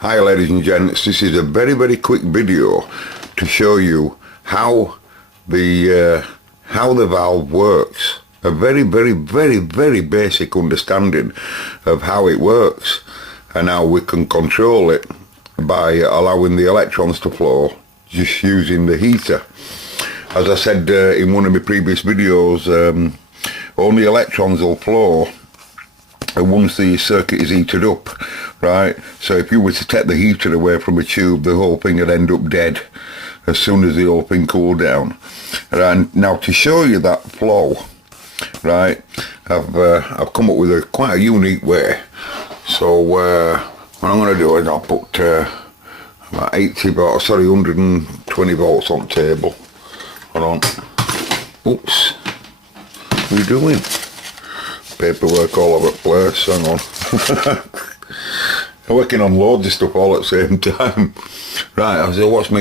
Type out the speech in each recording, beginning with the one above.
Hi ladies and gents, this is a very quick video to show you how the valve works. A very basic understanding of how it works and how we can control it by allowing the electrons to flow just using the heater. As I said in one of my previous videos, only electrons will flow once the circuit is heated up, right? So if you were to take the heater away from a tube, the whole thing would end up dead as soon as the whole thing cooled down. And now to show you that flow, right, I've come up with quite a unique way. So what I'm going to do is I'll put about 120 volts on the table. Hold on. Oops. What are you doing? Paperwork all over the place, hang on. I'm working on loads of stuff all at the same time. Right, so watch my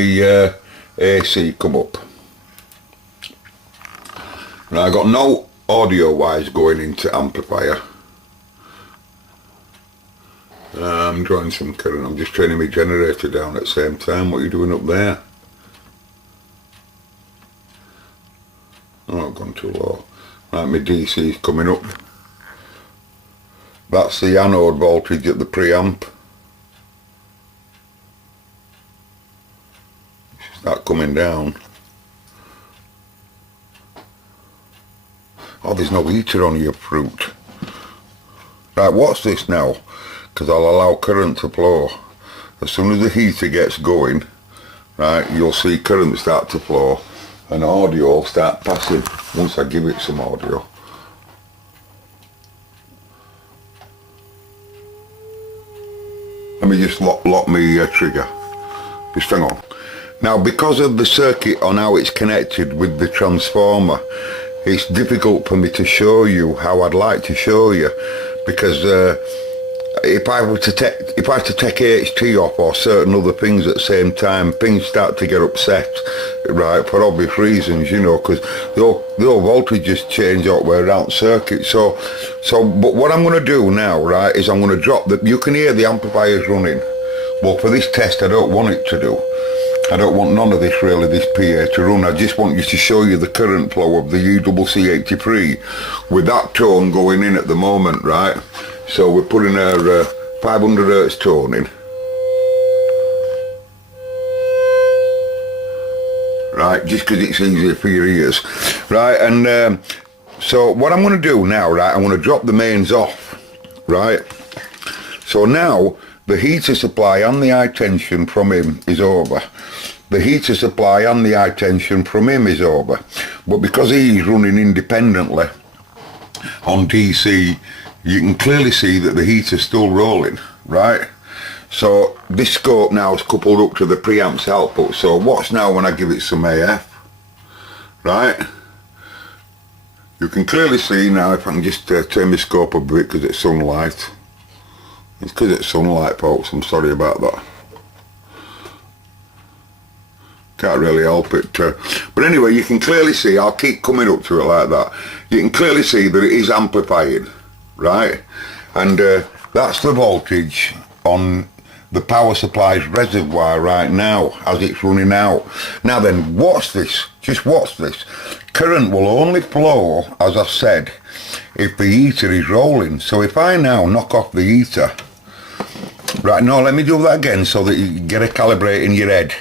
AC come up. Now I got no audio wise going into amplifier. I'm drawing some current, I'm just turning my generator down at the same time. What are you doing up there? Oh, I've gone too low. Right, my DC is coming up. That's the anode voltage at the preamp. Start coming down. Oh, there's no heater on your fruit. Right, watch this now, because I'll allow current to flow. As soon as the heater gets going, right, you'll see current start to flow and audio will start passing once I give it some audio. Let me just lock my trigger. Just hang on. Now, because of the circuit on how it's connected with the transformer, it's difficult for me to show you how I'd like to show you, because if I was to take HT off or certain other things at the same time, things start to get upset, right, for obvious reasons, you know, because the whole voltages change all the way around the circuit. But what I'm going to do now, right, is I'm going to drop you can hear the amplifiers running. Well, for this test I don't want it to do. I don't want none of this really, this PA to run. I just want you to show you the current flow of the UCC83 with that tone going in at the moment, right? So we're putting our 500 hertz tone in. Right, just because it's easier for your ears. Right, and so what I'm going to do now, right, I'm going to drop the mains off, right? So now the heater supply and the high tension from him is over. The heater supply and the high tension from him is over. But because he's running independently on DC, you can clearly see that the heater's still rolling, right? So this scope now is coupled up to the preamp's output. So watch now when I give it some AF, right? You can clearly see now, if I can just turn my scope a bit because it's sunlight. It's because it's sunlight, folks, I'm sorry about that. Can't really help it. But anyway, you can clearly see, I'll keep coming up to it like that. You can clearly see that it is amplifying, right? And that's the voltage on the power supply's reservoir right now as it's running out. Now then, watch this, just watch this. Current will only flow, as I said, if the heater is rolling. So if I now knock off the heater, right, no, let me do that again so that you get a calibrate in your head.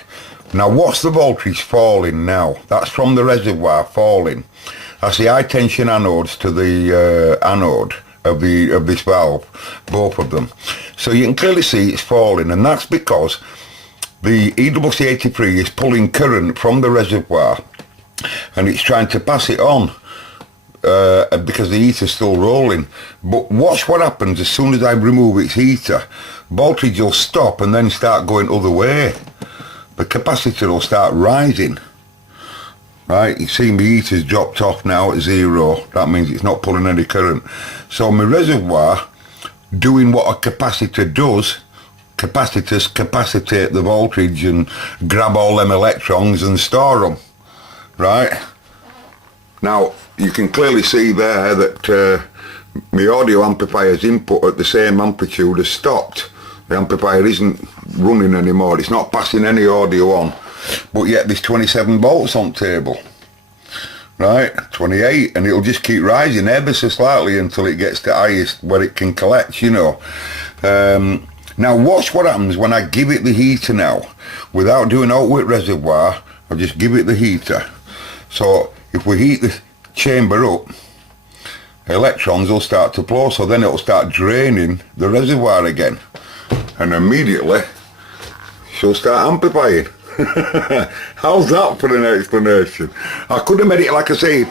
Now watch the voltage falling now. That's from the reservoir falling. That's the high tension anodes to the anode of this valve, both of them. So you can clearly see it's falling, and that's because the EWC83 is pulling current from the reservoir and it's trying to pass it on because the heater's still rolling. But watch what happens as soon as I remove its heater. Voltage will stop and then start going other way. The capacitor will start rising. Right, you see my heater's dropped off now at 0. That means it's not pulling any current. So my reservoir, doing what a capacitor does, capacitors capacitate the voltage and grab all them electrons and store them. Right? Now, you can clearly see there that my audio amplifier's input at the same amplitude has stopped. The amplifier isn't running anymore. It's not passing any audio on. But yet there's 27 volts on table. Right, 28, and it'll just keep rising ever so slightly until it gets to highest where it can collect, you know. Now watch what happens when I give it the heater now. Without doing outwit reservoir, I'll just give it the heater. So if we heat the chamber up, electrons will start to flow, so then it'll start draining the reservoir again. And immediately, she'll start amplifying. How's that for an explanation? I could have made it, like I say, if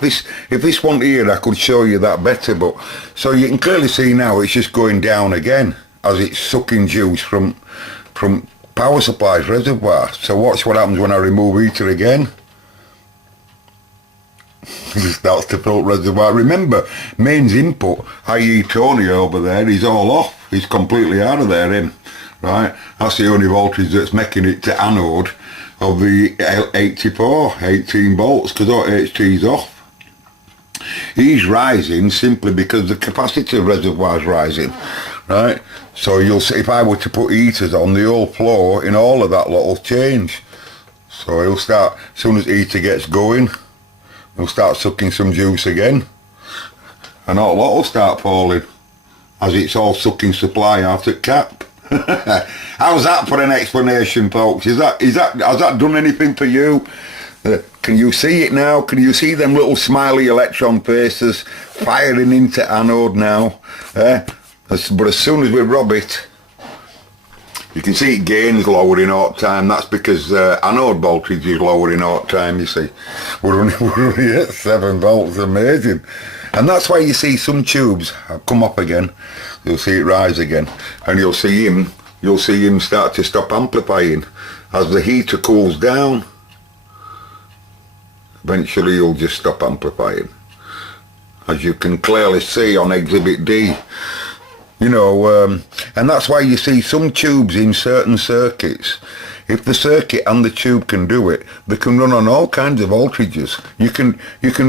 this wasn't here, I could show you that better, but so you can clearly see now it's just going down again as it's sucking juice from power supply's reservoir. So watch what happens when I remove heater again. It starts to fill reservoir. Remember, mains input, i.e. Tony over there, is all off. He's completely out of there, him. Right? That's the only voltage that's making it to anode of the 84, 18 volts, because HT's off. He's rising simply because the capacitor reservoir's rising, right? So you'll see, if I were to put heaters on, the whole flow in all of that lot will change. So he'll start, as soon as heater gets going, he'll start sucking some juice again, and all lot will start falling as it's all sucking supply out at cap. How's that for an explanation, folks? Has that done anything for you? Can you see it now? Can you see them little smiley electron faces firing into anode now? But as soon as we rob it, you can see it gains lowering all the time. That's because anode voltage is lowering all the time, you see. We're running at 7 volts, amazing. And that's why you see some tubes come up again. You'll see it rise again. And you'll see him start to stop amplifying. As the heater cools down, eventually you'll just stop amplifying. As you can clearly see on Exhibit D. You know, and that's why you see some tubes in certain circuits. If the circuit and the tube can do it, they can run on all kinds of voltages. You can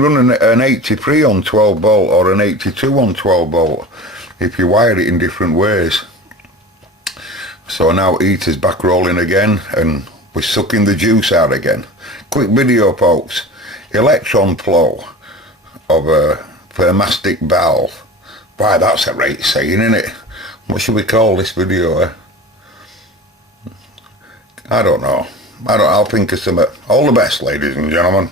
run an 83 on 12 volt or an 82 on 12 volt if you wire it in different ways. So now heater's back rolling again and we're sucking the juice out again. Quick video, folks. Electron flow of a thermastic valve. Why, that's a great saying, isn't it? What should we call this video, I don't know. I'll think of some. All the best, ladies and gentlemen.